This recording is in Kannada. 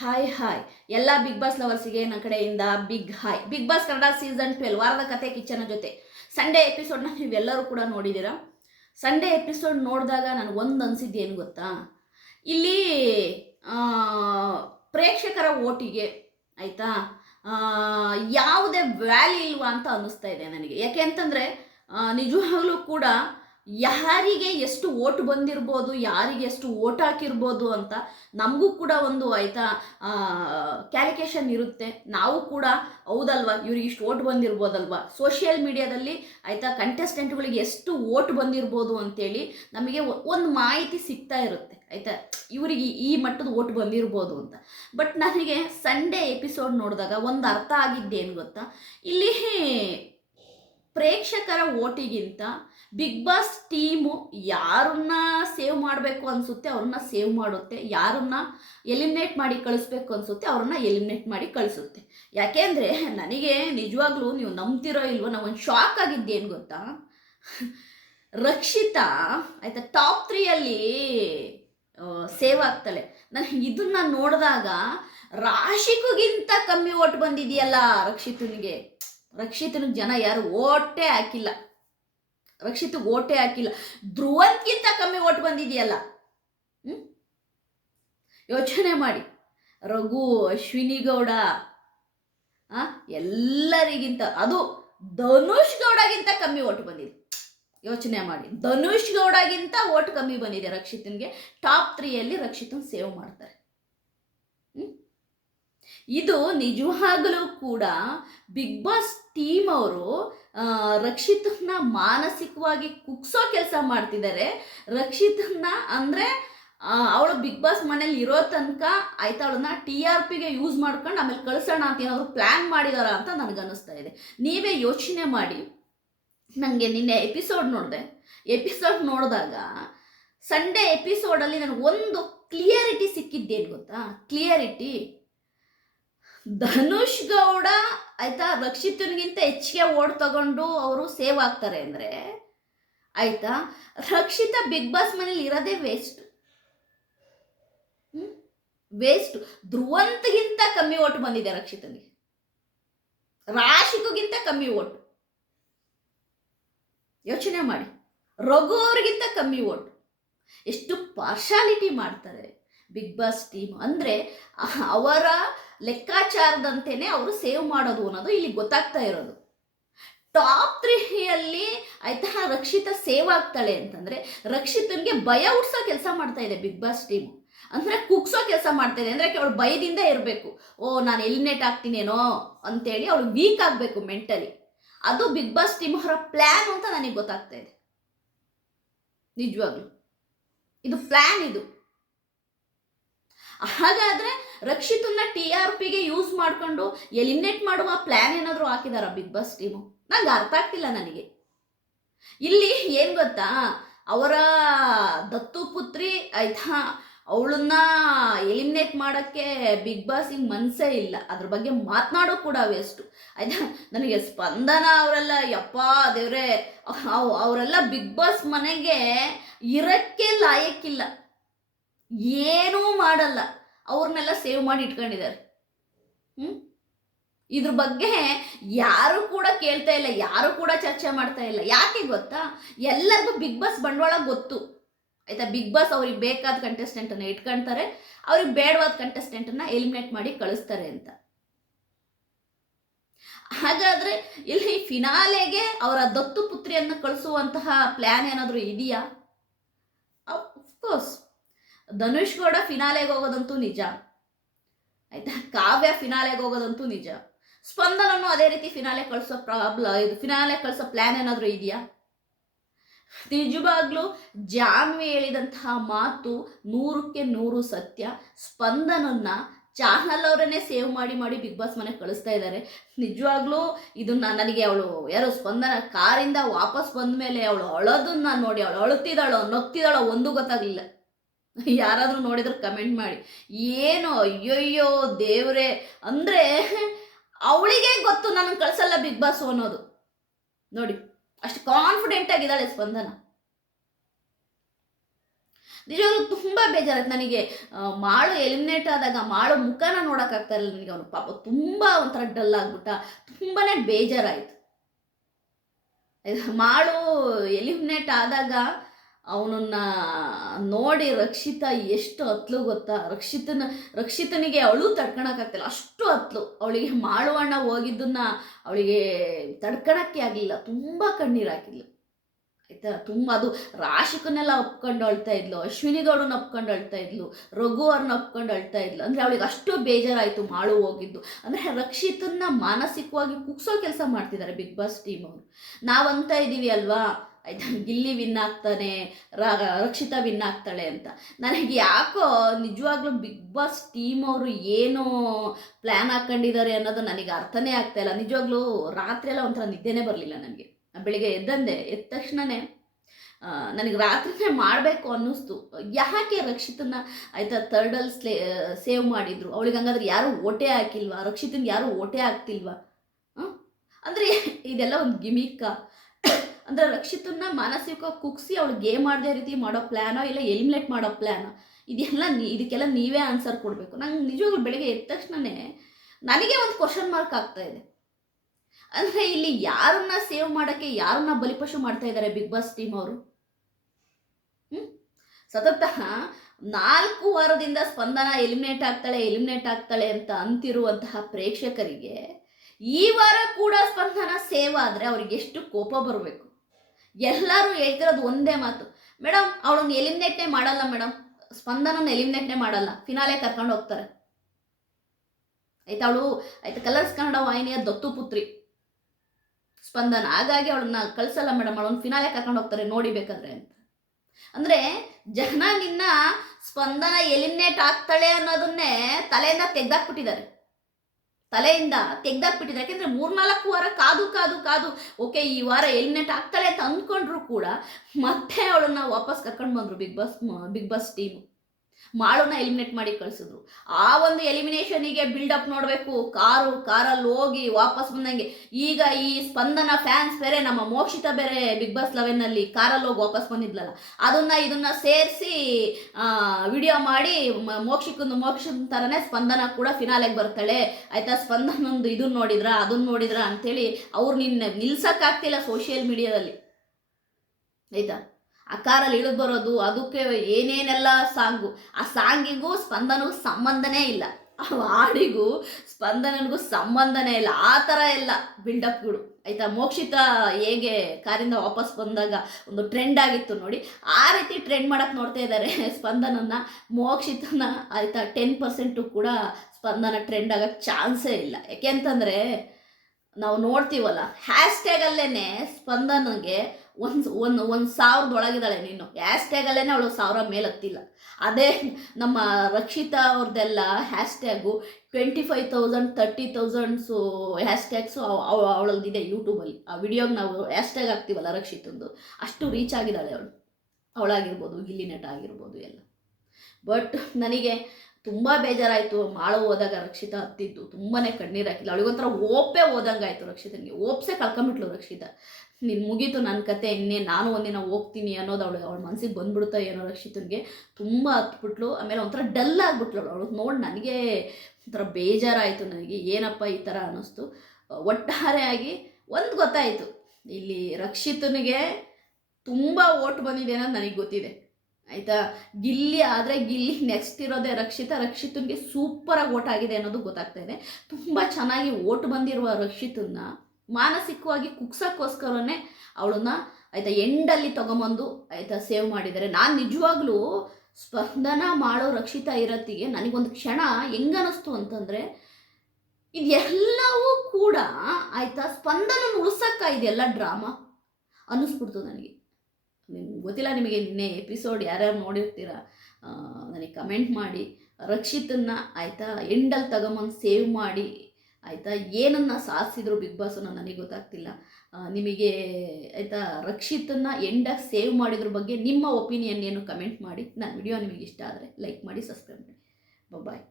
ಹಾಯ್ ಎಲ್ಲ ಬಿಗ್ ಬಾಸ್ ಲವರ್ಸಿಗೆ ನನ್ನ ಕಡೆಯಿಂದ big hi. Bigg Boss Kannada season 12 ವಾರದ ಕತೆ ಕಿಚ್ಚನ ಜೊತೆ ಸಂಡೇ ಎಪಿಸೋಡ್ನ ನೀವೆಲ್ಲರೂ ಕೂಡ ನೋಡಿದ್ದೀರಾ. ಸಂಡೇ ಎಪಿಸೋಡ್ ನೋಡಿದಾಗ ನನಗೆ ಒಂದು ಅನಿಸಿದ್ದು ಏನು ಗೊತ್ತಾ, ಇಲ್ಲಿ ಪ್ರೇಕ್ಷಕರ ಓಟಿಗೆ ಆಯಿತಾ ಯಾವುದೇ ವ್ಯಾಲ್ಯೂ ಇಲ್ವಾ ಅಂತ ಅನ್ನಿಸ್ತಾ ಇದೆ ನನಗೆ. ಯಾಕೆ ಅಂತಂದರೆ ನಿಜವಾಗ್ಲೂ ಕೂಡ ಯಾರಿಗೆ ಎಷ್ಟು ಓಟ್ ಬಂದಿರ್ಬೋದು, ಯಾರಿಗೆ ಎಷ್ಟು ಓಟ್ ಹಾಕಿರ್ಬೋದು ಅಂತ ನಮಗೂ ಕೂಡ ಒಂದು ಆಯಿತಾ ಕ್ಯಾಲ್ಕುಲೇಷನ್ ಇರುತ್ತೆ. ನಾವು ಕೂಡ ಹೌದಲ್ವಾ, ಇವ್ರಿಗೆ ಇಷ್ಟು ಓಟ್ ಬಂದಿರ್ಬೋದಲ್ವಾ, ಸೋಷಿಯಲ್ ಮೀಡಿಯಾದಲ್ಲಿ ಆಯಿತಾ ಕಂಟೆಸ್ಟೆಂಟ್ಗಳಿಗೆ ಎಷ್ಟು ಓಟ್ ಬಂದಿರ್ಬೋದು ಅಂತೇಳಿ ನಮಗೆ ಒಂದು ಮಾಹಿತಿ ಸಿಗ್ತಾ ಇರುತ್ತೆ ಆಯಿತಾ, ಇವರಿಗೆ ಈ ಮಟ್ಟದ ಓಟ್ ಬಂದಿರ್ಬೋದು ಅಂತ. ಬಟ್ ನನಗೆ ಸಂಡೇ ಎಪಿಸೋಡ್ ನೋಡಿದಾಗ ಒಂದು ಅರ್ಥ ಆಗಿದ್ದೇನು ಗೊತ್ತಾ, ಇಲ್ಲಿ ಪ್ರೇಕ್ಷಕರ ಓಟಿಗಿಂತ ಬಿಗ್ ಬಾಸ್ ಟೀಮು ಯಾರನ್ನ ಸೇವ್ ಮಾಡಬೇಕು ಅನಿಸುತ್ತೆ ಅವ್ರನ್ನ ಸೇವ್ ಮಾಡುತ್ತೆ, ಯಾರನ್ನ ಎಲಿಮಿನೇಟ್ ಮಾಡಿ ಕಳಿಸ್ಬೇಕು ಅನಿಸುತ್ತೆ ಅವ್ರನ್ನ ಎಲಿಮಿನೇಟ್ ಮಾಡಿ ಕಳಿಸುತ್ತೆ. ಯಾಕೆಂದರೆ ನನಗೆ ನಿಜವಾಗ್ಲೂ ನೀವು ನಂಬ್ತಿರೋ ಇಲ್ವೋ, ನಾವು ಒಂದು ಶಾಕ್ ಆಗಿದ್ದೇನು ಗೊತ್ತಾ, ರಕ್ಷಿತಾ ಆಯಿತಾ ಟಾಪ್ 3ಯಲ್ಲಿ ಸೇವ್ ಆಗ್ತಾಳೆ. ನನಗೆ ಇದನ್ನ ನೋಡಿದಾಗ ರಾಶಿಕುಗಿಂತ ಕಮ್ಮಿ ಓಟ್ ಬಂದಿದೆಯಲ್ಲ ರಕ್ಷಿತನಿಗೆ ಜನ ಯಾರು ಓಟೇ ಹಾಕಿಲ್ಲ, ರಕ್ಷಿತ್ಗೆ ಓಟೇ ಹಾಕಿಲ್ಲ. ಧ್ರುವಂತ್ಗಿಂತ ಕಮ್ಮಿ ಓಟ್ ಬಂದಿದೆಯಲ್ಲ. ಯೋಚನೆ ಮಾಡಿ, ರಘು, ಅಶ್ವಿನಿ ಗೌಡ ಎಲ್ಲರಿಗಿಂತ, ಅದು ಧನುಷ್ ಗೌಡಗಿಂತ ಕಮ್ಮಿ ಓಟ್ ಬಂದಿದೆ. ಯೋಚನೆ ಮಾಡಿ, ಧನುಷ್ ಗೌಡಗಿಂತ ಓಟ್ ಕಮ್ಮಿ ಬಂದಿದೆ ರಕ್ಷಿತನ್ಗೆ. ಟಾಪ್ 3ಯಲ್ಲಿ ರಕ್ಷಿತನ್ ಸೇವ್ ಮಾಡ್ತಾರೆ. ಇದು ನಿಜವಾಗಲೂ ಕೂಡ ಬಿಗ್ ಬಾಸ್ ಟೀಮ್ ಅವರು ರಕ್ಷಿತನ್ನ ಮಾನಸಿಕವಾಗಿ ಕುಗ್ಸೋ ಕೆಲಸ ಮಾಡ್ತಿದ್ದಾರೆ. ರಕ್ಷಿತನ್ನ ಅಂದರೆ ಅವಳು ಬಿಗ್ ಬಾಸ್ ಮನೇಲಿ ಇರೋ ತನಕ ಆಯ್ತಾ ಅವಳನ್ನ TRPಗೆ ಯೂಸ್ ಮಾಡ್ಕೊಂಡು ಆಮೇಲೆ ಕಳಿಸೋಣ ಅಂತ ಏನಾದ್ರು ಪ್ಲ್ಯಾನ್ ಮಾಡಿದಾರ ಅಂತ ನನಗನ್ನಿಸ್ತಾ ಇದೆ. ನೀವೇ ಯೋಚನೆ ಮಾಡಿ. ನನಗೆ ನಿನ್ನೆ ಎಪಿಸೋಡ್ ನೋಡಿದಾಗ ಸಂಡೇ ಎಪಿಸೋಡಲ್ಲಿ ನನಗೆ ಒಂದು ಕ್ಲಿಯರಿಟಿ ಸಿಕ್ಕಿದ್ದೇನು ಗೊತ್ತಾ, ಕ್ಲಿಯರಿಟಿ ಧನುಷ್ ಗೌಡ ಆಯ್ತಾ ರಕ್ಷಿತನಿಗಿಂತ ಹೆಚ್ಚಿಗೆ ಓಟ್ ತಗೊಂಡು ಅವರು ಸೇವ್ ಆಗ್ತಾರೆ ಅಂದರೆ ಆಯ್ತಾ, ರಕ್ಷಿತ ಬಿಗ್ ಬಾಸ್ ಮನೇಲಿ ಇರೋದೇ ವೇಸ್ಟ್. ಧ್ರುವಂತ್ಗಿಂತ ಕಮ್ಮಿ ಓಟ್ ಬಂದಿದೆ ರಕ್ಷಿತನಿಗೆ, ರಾಶಿಕುಗಿಂತ ಕಮ್ಮಿ ಓಟ್. ಯೋಚನೆ ಮಾಡಿ, ರಘು ಅವ್ರಿಗಿಂತ ಕಮ್ಮಿ ಓಟ್. ಎಷ್ಟು ಪಾರ್ಶಾಲಿಟಿ ಮಾಡ್ತಾರೆ ಬಿಗ್ ಬಾಸ್ ಟೀಮ್ ಅಂದರೆ ಅವರ ಲೆಕ್ಕಾಚಾರದಂತೆಯೇ ಅವರು ಸೇವ್ ಮಾಡೋದು ಅನ್ನೋದು ಇಲ್ಲಿ ಗೊತ್ತಾಗ್ತಾ ಇರೋದು. ಟಾಪ್ 3ಯಲ್ಲಿ ಆಯ್ತಾ ರಕ್ಷಿತ ಸೇವ್ ಆಗ್ತಾಳೆ ಅಂತಂದರೆ ರಕ್ಷಿತನಿಗೆ ಭಯ ಹುಡ್ಸೋ ಕೆಲಸ ಮಾಡ್ತಾ ಇದೆ ಬಿಗ್ ಬಾಸ್ ಟೀಮು. ಅಂದರೆ ಕುಗ್ಸೋ ಕೆಲಸ ಮಾಡ್ತಾ ಇದೆ. ಅಂದರೆ ಅವಳು ಭಯದಿಂದ ಇರಬೇಕು, ನಾನು ಎಲಿಮಿನೇಟ್ ಆಗ್ತೀನೇನೋ ಅಂತೇಳಿ ಅವಳು ವೀಕ್ ಆಗಬೇಕು ಮೆಂಟಲಿ. ಅದು ಬಿಗ್ ಬಾಸ್ ಟೀಮ್ ಅವರ ಪ್ಲ್ಯಾನ್ ಅಂತ ನನಗೆ ಗೊತ್ತಾಗ್ತಾ ಇದೆ. ನಿಜವಾಗ್ಲು ಇದು ಪ್ಲ್ಯಾನ್. ಇದು ಹಾಗಾದರೆ ರಕ್ಷಿತನ್ನ TRPಗೆ ಯೂಸ್ ಮಾಡಿಕೊಂಡು ಎಲಿಮಿನೇಟ್ ಮಾಡುವ ಪ್ಲ್ಯಾನ್ ಏನಾದರೂ ಹಾಕಿದಾರ ಬಿಗ್ ಬಾಸ್ ಟೀಮು? ನಂಗೆ ಅರ್ಥ ಆಗ್ತಿಲ್ಲ ನನಗೆ. ಇಲ್ಲಿ ಏನು ಗೊತ್ತಾ, ಅವರ ದತ್ತು ಪುತ್ರಿ ಆಯ್ತಾ ಅವಳನ್ನ ಎಲಿಮಿನೇಟ್ ಮಾಡೋಕ್ಕೆ ಬಿಗ್ ಬಾಸಿಗೆ ಮನಸ್ಸೇ ಇಲ್ಲ. ಅದ್ರ ಬಗ್ಗೆ ಮಾತನಾಡೋ ಕೂಡ ವೇಸ್ಟು ಆಯ್ತಾ. ನನಗೆ ಸ್ಪಂದನ ಅವರೆಲ್ಲ ಯಪ್ಪ ದೇವ್ರೆ, ಅವರೆಲ್ಲ ಬಿಗ್ ಬಾಸ್ ಮನೆಗೆ ಇರೋಕ್ಕೆ ಲಾಯಕ್ಕಿಲ್ಲ, ಏನೂ ಮಾಡಲ್ಲ, ಅವ್ರನ್ನೆಲ್ಲ ಸೇವ್ ಮಾಡಿ ಇಟ್ಕೊಂಡಿದ್ದಾರೆ. ಇದ್ರ ಬಗ್ಗೆ ಯಾರು ಕೂಡ ಕೇಳ್ತಾ ಇಲ್ಲ, ಯಾರು ಕೂಡ ಚರ್ಚೆ ಮಾಡ್ತಾ ಇಲ್ಲ. ಯಾಕೆ ಗೊತ್ತಾ, ಎಲ್ಲರಿಗೂ ಬಿಗ್ ಬಾಸ್ ಬಂಡವಾಳ ಗೊತ್ತು ಆಯ್ತಾ. ಬಿಗ್ ಬಾಸ್ ಅವ್ರಿಗೆ ಬೇಕಾದ ಕಂಟೆಸ್ಟೆಂಟನ್ನು ಇಟ್ಕೊಳ್ತಾರೆ, ಅವ್ರಿಗೆ ಬೇಡವಾದ ಕಂಟೆಸ್ಟೆಂಟನ್ನು ಎಲಿಮಿನೇಟ್ ಮಾಡಿ ಕಳಿಸ್ತಾರೆ ಅಂತ. ಹಾಗಾದರೆ ಇಲ್ಲಿ ಫಿನಾಲೆಗೆ ಅವರ ದತ್ತು ಪುತ್ರಿಯನ್ನು ಕಳಿಸುವಂತಹ ಪ್ಲ್ಯಾನ್ ಏನಾದರೂ ಇದೆಯಾ? ಅಫ್ಕೋರ್ಸ್ ಧನುಷ್ ಗೌಡ ಫಿನಾಲೆಗೆ ಹೋಗೋದಂತೂ ನಿಜ ಆಯ್ತಾ, ಕಾವ್ಯ ಫಿನಾಲೆಗೆ ಹೋಗೋದಂತೂ ನಿಜ. ಸ್ಪಂದನನ್ನು ಅದೇ ರೀತಿ ಫಿನಾಲೆ ಕಳಿಸೋ ಪ್ಲ್ಯಾನ್ ಏನಾದರೂ ಇದೆಯಾ? ನಿಜವಾಗ್ಲೂ ಜಾನ್ವಿ ಹೇಳಿದಂತಹ ಮಾತು 100ಕ್ಕೆ 100 ಸತ್ಯ. ಸ್ಪಂದನನ್ನ ಚಾನಲ್ ಅವರನ್ನೇ ಸೇವ್ ಮಾಡಿ ಬಿಗ್ ಬಾಸ್ ಮನೆಗೆ ಕಳಿಸ್ತಾ ಇದ್ದಾರೆ. ನಿಜವಾಗ್ಲೂ ಇದನ್ನ ನನಗೆ ಅವಳು ಯಾರೋ ಸ್ಪಂದನ ಕಾರಿಂದ ವಾಪಸ್ ಬಂದ ಮೇಲೆ ಅವಳು ಅಳೋದನ್ನ ನೋಡಿ, ಅವಳು ಅಳುತ್ತಿದ್ದಾಳೋ ನಗ್ತಿದ್ದಾಳೋ ಒಂದು ಗೊತ್ತಾಗಲಿಲ್ಲ. ಯಾರಾದರೂ ನೋಡಿದ್ರೆ ಕಮೆಂಟ್ ಮಾಡಿ. ಏನು ಅಯ್ಯಯ್ಯೋ ದೇವ್ರೆ, ಅಂದರೆ ಅವಳಿಗೆ ಗೊತ್ತು ನಾನು ಕಳಿಸಲ್ಲ ಬಿಗ್ ಬಾಸ್ ಅನ್ನೋದು. ನೋಡಿ ಅಷ್ಟು ಕಾನ್ಫಿಡೆಂಟ್ ಆಗಿದ್ದಾಳೆ ಸ್ಪಂದನ. ನಿಜವಾಗ್ಲೂ ತುಂಬ ಬೇಜಾರಾಯ್ತು ನನಗೆ. ಮಾಳು ಎಲಿಮಿನೇಟ್ ಆದಾಗ ಮಾಳು ಮುಖನ ನೋಡೋಕ್ಕಾಗ್ತಾ ಇರಲಿಲ್ಲ ನನಗೆ. ಅವನು ಪಾಪ ತುಂಬ ಒಂಥರ ಡಲ್ ಆಗ್ಬಿಟ್ಟ. ತುಂಬಾ ಬೇಜಾರಾಯಿತು. ಮಾಳು ಎಲಿಮಿನೇಟ್ ಆದಾಗ ಅವನನ್ನ ನೋಡಿ ರಕ್ಷಿತಾ ಎಷ್ಟು ಹತ್ಲು ಗೊತ್ತಾ. ರಕ್ಷಿತನಿಗೆ ಅವಳು ತಡ್ಕೊಳಕ್ಕಾಗ್ತಿಲ್ಲ, ಅಷ್ಟು ಹತ್ಲು. ಅವಳಿಗೆ ಮಾಳು ಅಣ್ಣ ಹೋಗಿದ್ದನ್ನ ಅವಳಿಗೆ ತಡ್ಕೊಳಕ್ಕೆ ಆಗಲಿಲ್ಲ. ತುಂಬ ಕಣ್ಣೀರು ಹಾಕಿದ್ಲು ಆಯ್ತಾ. ತುಂಬ ಅದು ರಾಶಿಕನ್ನೆಲ್ಲ ಒಪ್ಕೊಂಡು ಅಳ್ತಾ ಇದ್ಲು, ಅಶ್ವಿನಿ ಗೌಡನ ಒಪ್ಕೊಂಡು ಅಳ್ತಾ ಇದ್ಲು, ರಘು ಅವ್ರನ್ನ ಒಪ್ಕೊಂಡು ಅಳ್ತಾ ಇದ್ಲು. ಅಂದರೆ ಅವಳಿಗೆ ಅಷ್ಟು ಬೇಜಾರಾಯಿತು ಮಾಳು ಹೋಗಿದ್ದು. ಅಂದರೆ ರಕ್ಷಿತನ್ನ ಮಾನಸಿಕವಾಗಿ ಕುಗ್ಸೋ ಕೆಲಸ ಮಾಡ್ತಿದ್ದಾರೆ ಬಿಗ್ ಬಾಸ್ ಟೀಮ್ ಅವರು. ನಾವಂತ ಇದ್ದೀವಿ ಅಲ್ವಾ, ಆಯ್ತಾ, ಗಿಲ್ಲಿ ವಿನ್ ಆಗ್ತಾನೆ, ರಕ್ಷಿತಾ ವಿನ್ ಆಗ್ತಾಳೆ ಅಂತ. ನನಗೆ ಯಾಕೋ ನಿಜವಾಗ್ಲೂ ಬಿಗ್ ಬಾಸ್ ಟೀಮ್ ಅವರು ಏನು ಪ್ಲ್ಯಾನ್ ಹಾಕ್ಕೊಂಡಿದ್ದಾರೆ ಅನ್ನೋದು ನನಗೆ ಅರ್ಥನೇ ಆಗ್ತಾಯಿಲ್ಲ. ನಿಜವಾಗ್ಲೂ ರಾತ್ರಿ ಎಲ್ಲ ಒಂಥರ ನಿದ್ದೆನೇ ಬರಲಿಲ್ಲ ನನಗೆ. ಬೆಳಿಗ್ಗೆ ಎದ್ದ ತಕ್ಷಣವೇ ನನಗೆ ರಾತ್ರಿನೇ ಮಾಡಬೇಕು ಅನ್ನಿಸ್ತು. ಯಾಕೆ ರಕ್ಷಿತನ ಆಯ್ತಾ ಥರ್ಡಲ್ಲಿ ಸೇವ್ ಮಾಡಿದ್ರು? ಅವಳಿಗೆ ಹಂಗಾದ್ರೆ ಯಾರು ಓಟೆ ಹಾಕಿಲ್ವಾ? ರಕ್ಷಿತನಿಗೆ ಯಾರು ಓಟೆ ಹಾಕ್ತಿಲ್ವಾ? ಅಂದರೆ ಇದೆಲ್ಲ ಒಂದು ಗಿಮಿಕ್ಕ. ಅಂದರೆ ರಕ್ಷಿತನ್ನ ಮಾನಸಿಕ ಕುಗ್ಸಿ ಅವಳು ಗೇಮ್ ಮಾಡದೇ ರೀತಿ ಮಾಡೋ ಪ್ಲ್ಯಾನೋ ಇಲ್ಲ ಎಲಿಮಿನೇಟ್ ಮಾಡೋ ಪ್ಲ್ಯಾನೋ? ಇದಕ್ಕೆಲ್ಲ ನೀವೇ ಆನ್ಸರ್ ಕೊಡಬೇಕು. ನಂಗೆ ನಿಜವಾಗ್ಲೂ ಬೆಳಗ್ಗೆ ಎದ್ದ ತಕ್ಷಣವೇ ನನಗೆ ಒಂದು ಕ್ವಶನ್ ಮಾರ್ಕ್ ಆಗ್ತಾ ಇದೆ. ಅಂದರೆ ಇಲ್ಲಿ ಯಾರನ್ನ ಸೇವ್ ಮಾಡೋಕ್ಕೆ ಯಾರನ್ನ ಬಲಿಪಶು ಮಾಡ್ತಾ ಇದ್ದಾರೆ ಬಿಗ್ ಬಾಸ್ ಟೀಮ್ ಅವರು? ಸತತ 4 ವಾರದಿಂದ ಸ್ಪಂದನ ಎಲಿಮಿನೇಟ್ ಆಗ್ತಾಳೆ ಅಂತ ಅಂತಿರುವಂತಹ ಪ್ರೇಕ್ಷಕರಿಗೆ ಈ ವಾರ ಕೂಡ ಸ್ಪಂದನ ಸೇವ್ ಆದರೆ ಅವ್ರಿಗೆ ಎಷ್ಟು ಕೋಪ ಬರಬೇಕು. ಎಲ್ಲರೂ ಹೇಳ್ತಿರೋದು ಒಂದೇ ಮಾತು, ಮೇಡಮ್ ಅವಳನ್ನ ಎಲಿಮಿನೇಟ್ನೇ ಮಾಡಲ್ಲ ಮೇಡಮ್, ಸ್ಪಂದನನ ಎಲಿಮಿನೇಟ್ನೇ ಮಾಡಲ್ಲ, ಫಿನಾಲೆ ಕರ್ಕೊಂಡು ಹೋಗ್ತಾರೆ ಆಯ್ತಾ. ಅವಳು ಆಯ್ತಾ ಕಲರ್ಸ್ ಕನ್ನಡ ವಾಹಿನಿಯ ದತ್ತು ಪುತ್ರಿ ಸ್ಪಂದನ, ಹಾಗಾಗಿ ಅವಳನ್ನ ಕಳಿಸಲ್ಲ ಮೇಡಮ್, ಅವಳನ್ನ ಫಿನಾಲೆ ಕರ್ಕೊಂಡು ಹೋಗ್ತಾರೆ ನೋಡಿ ಬೇಕಾದ್ರೆ ಅಂತ. ಅಂದರೆ ಜನ ನಿನ್ನ ಸ್ಪಂದನ ಎಲಿಮಿನೇಟ್ ಆಗ್ತಾಳೆ ಅನ್ನೋದನ್ನೇ ತಲೆಯಿಂದ ತೆಗ್ದಾಕ್ಬಿಟ್ಟಿದ್ದಾರೆ. ಯಾಕೆಂದರೆ 3-4 ವಾರ ಕಾದು ಓಕೆ ಈ ವಾರ ಎಲಿಮಿನೇಟ್ ಆಗ್ತಾಳೆ ಅಂತ ಅಂದ್ಕೊಂಡ್ರು ಕೂಡ ಮತ್ತೆ ಅವಳನ್ನ ವಾಪಸ್ ಕರ್ಕೊಂಡು ಬಂದರು ಬಿಗ್ ಬಾಸ್ ಟೀಮು. ಮಾಳುನ ಎಲಿಮಿನೇಟ್ ಮಾಡಿ ಕಳಿಸಿದ್ರು. ಆ ಒಂದು ಎಲಿಮಿನೇಷನಿಗೆ ಬಿಲ್ಡಪ್ ನೋಡಬೇಕು. ಕಾರಲ್ಲಿ ಹೋಗಿ ವಾಪಸ್ ಬಂದಂಗೆ. ಈಗ ಈ ಸ್ಪಂದನ ಫ್ಯಾನ್ಸ್ ಬೇರೆ, ನಮ್ಮ ಮೋಕ್ಷಿತ ಬೇರೆ ಬಿಗ್ ಬಾಸ್ 11ನಲ್ಲಿ ಕಾರಲ್ಲಿ ಹೋಗಿ ವಾಪಸ್ ಬಂದಿದ್ಲಲ್ಲ, ಇದನ್ನ ಸೇರಿಸಿ ವಿಡಿಯೋ ಮಾಡಿ ಮೋಕ್ಷಿತ ಥರನೇ ಸ್ಪಂದನ ಕೂಡ ಫಿನಾಲೆಗೆ ಬರ್ತಾಳೆ ಆಯಿತಾ. ಸ್ಪಂದನೊಂದು ಅದನ್ನ ನೋಡಿದ್ರ ಅಂಥೇಳಿ ಅವ್ರು ನಿಲ್ಸೋಕ್ಕಾಗ್ತಿಲ್ಲ ಸೋಷಿಯಲ್ ಮೀಡಿಯಾದಲ್ಲಿ ಆಯಿತಾ. ಆ ಕಾರಲ್ಲಿ ಇಳಿದು ಬರೋದು, ಅದಕ್ಕೆ ಏನೇನೆಲ್ಲ ಸಾಂಗು, ಆ ಸಾಂಗಿಗೂ ಸ್ಪಂದನಿಗೂ ಸಂಬಂಧನೇ ಇಲ್ಲ, ಆ ಹಾಡಿಗೂ ಸ್ಪಂದನನಿಗೂ ಸಂಬಂಧನೇ ಇಲ್ಲ. ಆ ಥರ ಎಲ್ಲ ಬಿಲ್ಡಪ್ಗಳು ಆಯಿತಾ. ಮೋಕ್ಷಿತ ಹೇಗೆ ಕಾರಿಂದ ವಾಪಸ್ ಬಂದಾಗ ಒಂದು ಟ್ರೆಂಡ್ ಆಗಿತ್ತು ನೋಡಿ, ಆ ರೀತಿ ಟ್ರೆಂಡ್ ಮಾಡೋಕ್ಕೆ ನೋಡ್ತಾ ಇದ್ದಾರೆ ಸ್ಪಂದನನ್ನ. ಮೋಕ್ಷಿತನ ಆಯಿತಾ 10% ಕೂಡ ಸ್ಪಂದನ ಟ್ರೆಂಡ್ ಆಗೋಕ್ಕೆ ಚಾನ್ಸೇ ಇಲ್ಲ. ಯಾಕೆಂತಂದರೆ ನಾವು ನೋಡ್ತೀವಲ್ಲ, ಹ್ಯಾಶ್ಟ್ಯಾಗಲ್ಲೇ ಸ್ಪಂದನಿಗೆ 1,000 ಒಳಗಿದ್ದಾಳೆ ನೀನು. ಹ್ಯಾಶ್ಟ್ಯಾಗಲ್ಲೇ ಅವಳು 1000 ಮೇಲೆ ಹತ್ತಿಲ್ಲ. ಅದೇ ನಮ್ಮ ರಕ್ಷಿತಾ ಅವ್ರದ್ದೆಲ್ಲ ಹ್ಯಾಶ್ಟ್ಯಾಗು 25,000 30,000 ಹ್ಯಾಶ್ಟ್ಯಾಗ್ಸು ಅವಳದಿದೆ ಯೂಟ್ಯೂಬಲ್ಲಿ. ಆ ವಿಡಿಯೋಗೆ ನಾವು ಹ್ಯಾಶ್ಟ್ಯಾಗ್ ಹಾಕ್ತೀವಲ್ಲ ರಕ್ಷಿತಂದು, ಅಷ್ಟು ರೀಚ್ ಆಗಿದ್ದಾಳೆ ಅವಳಾಗಿರ್ಬೋದು, ಗಿಲ್ಲಿ ನಟ ಆಗಿರ್ಬೋದು ಎಲ್ಲ. ಬಟ್ ನನಗೆ ತುಂಬ ಬೇಜಾರಾಯಿತು. ಮಾಳು ಹೋದಾಗ ರಕ್ಷಿತಾ ಹತ್ತಿದ್ದು ತುಂಬಾ ಕಣ್ಣೀರು ಹಾಕಿಲ್ಲ. ಅವಳಿಗೊಂಥರ ಓಪೇ ಹೋದಂಗಾಯಿತು ರಕ್ಷಿತನಿಗೆ. ಓಪ್ಸೇ ಕಳ್ಕೊಂಬಿಟ್ಲು ರಕ್ಷಿತಾ. ನೀನು ಮುಗೀತು ನನ್ನ ಕತೆ, ನಾನು ಒಂದಿನ ಹೋಗ್ತೀನಿ ಅನ್ನೋದು ಅವಳ ಮನಸ್ಸಿಗೆ ಬಂದ್ಬಿಡ್ತಾ ಏನೋ ರಕ್ಷಿತನಿಗೆ. ತುಂಬ ಹತ್ಬಿಟ್ಲು. ಆಮೇಲೆ ಒಂಥರ ಡಲ್ ಆಗಿಬಿಟ್ಲು ಅವಳು. ನೋಡಿ ನನಗೆ ಒಂಥರ ಬೇಜಾರಾಯಿತು. ನನಗೆ ಏನಪ್ಪ ಈ ಥರ ಅನ್ನಿಸ್ತು. ಒಟ್ಟಾರೆಯಾಗಿ ಒಂದು ಗೊತ್ತಾಯಿತು, ಇಲ್ಲಿ ರಕ್ಷಿತನಿಗೆ ತುಂಬ ಓಟ್ ಬಂದಿದೆ ಅನ್ನೋದು ನನಗೆ ಗೊತ್ತಿದೆ ಆಯಿತಾ. ಗಿಲ್ಲಿ ನೆಕ್ಸ್ಟ್ ಇರೋದೇ ರಕ್ಷಿತನಿಗೆ ಸೂಪರಾಗಿ ಓಟ್ ಆಗಿದೆ ಅನ್ನೋದು ಗೊತ್ತಾಗ್ತಾ ಇದೆ. ತುಂಬ ಚೆನ್ನಾಗಿ ಓಟ್ ಬಂದಿರುವ ರಕ್ಷಿತನ್ನ ಮಾನಸಿಕವಾಗಿ ಕುಗ್ಸೋಕ್ಕೋಸ್ಕರನೇ ಅವಳನ್ನ ಆಯಿತಾ ಎಂಡಲ್ಲಿ ತೊಗೊಂಬಂದು ಆಯಿತಾ ಸೇವ್ ಮಾಡಿದ್ದಾರೆ. ನಾನು ನಿಜವಾಗ್ಲೂ ಸ್ಪಂದನ ಮಾಡೋ ರಕ್ಷಿತಾ ಇರತ್ತಿಗೆ ನನಗೊಂದು ಕ್ಷಣ ಹೆಂಗನಿಸ್ತು ಅಂತಂದರೆ, ಇದೆಲ್ಲವೂ ಕೂಡ ಆಯಿತಾ ಸ್ಪಂದನ ಉಳಿಸೋಕ್ಕ ಇದೆಲ್ಲ ಡ್ರಾಮಾ ಅನ್ನಿಸ್ಬಿಡ್ತು ನನಗೆ. ಗೊತ್ತಿಲ್ಲ ನಿಮಗೆ ನಿನ್ನೆ ಎಪಿಸೋಡ್ ಯಾರ್ಯಾರು ನೋಡಿರ್ತೀರ ನನಗೆ ಕಮೆಂಟ್ ಮಾಡಿ. ರಕ್ಷಿತನ್ನ ಆಯಿತಾ ಎಂಡಲ್ಲಿ ತಗೊಂಬಂದು ಸೇವ್ ಮಾಡಿ ಆಯಿತಾ ಏನನ್ನು ಸಾಧಿಸಿದ್ರು ಬಿಗ್ ಬಾಸ್ ಅನ್ನೋ ನನಗೆ ಗೊತ್ತಾಗ್ತಿಲ್ಲ. ನಿಮಗೆ ಆಯಿತಾ ರಕ್ಷಿತನ್ನ ಎಂಡಾಗಿ ಸೇವ್ ಮಾಡಿದ್ರ ಬಗ್ಗೆ ನಿಮ್ಮ ಒಪಿನಿಯನ್ ಏನು ಕಮೆಂಟ್ ಮಾಡಿ. ನನ್ನ ವಿಡಿಯೋ ನಿಮಗೆ ಇಷ್ಟ ಆದರೆ ಲೈಕ್ ಮಾಡಿ, ಸಬ್ಸ್ಕ್ರೈಬ್ ಮಾಡಿ. ಬಾಯ್.